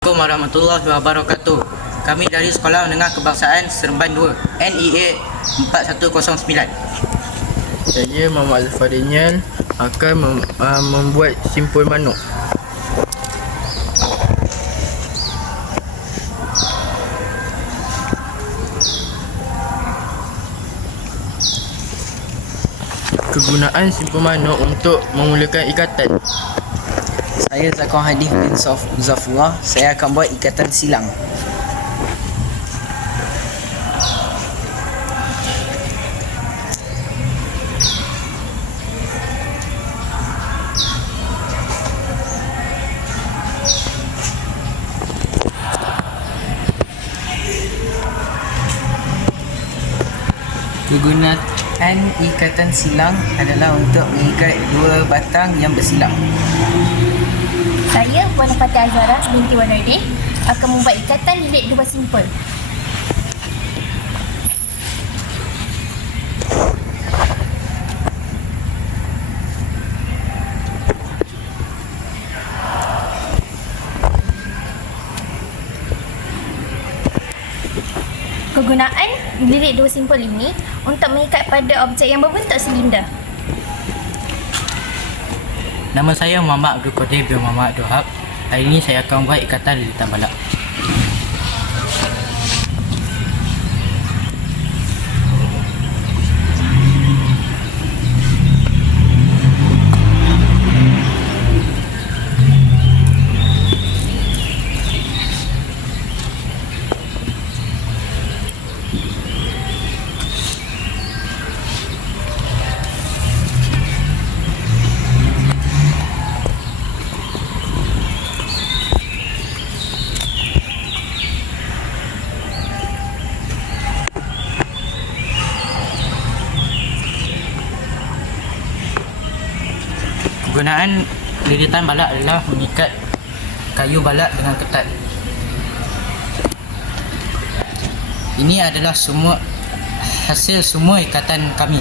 Assalamualaikum warahmatullahi wabarakatuh. Kami dari Sekolah Menengah Kebangsaan Seremban 2, NEA 4109. Saya Muhammad Al-Fadinyan akan membuat simpul manuk. Kegunaan simpul manuk untuk memulakan ikatan. Saya Zakwan Hadif bin Zafullah. Saya akan buat ikatan silang. Kegunaan ikatan silang adalah untuk mengikat dua batang yang bersilang. Saya Puan Fatih Azhara binti Wanuddin akan membuat ikatan lilit dua simpul. Kegunaan lilit dua simpul ini untuk mengikat pada objek yang berbentuk silinder. Nama saya Muhammad Abdul Qadir bin Muhammad Abdul Wahab. Hari ini saya akan buat ikatan lilitan balak. Kegunaan lilitan balak adalah mengikat kayu balak dengan ketat. Ini adalah hasil semua ikatan kami.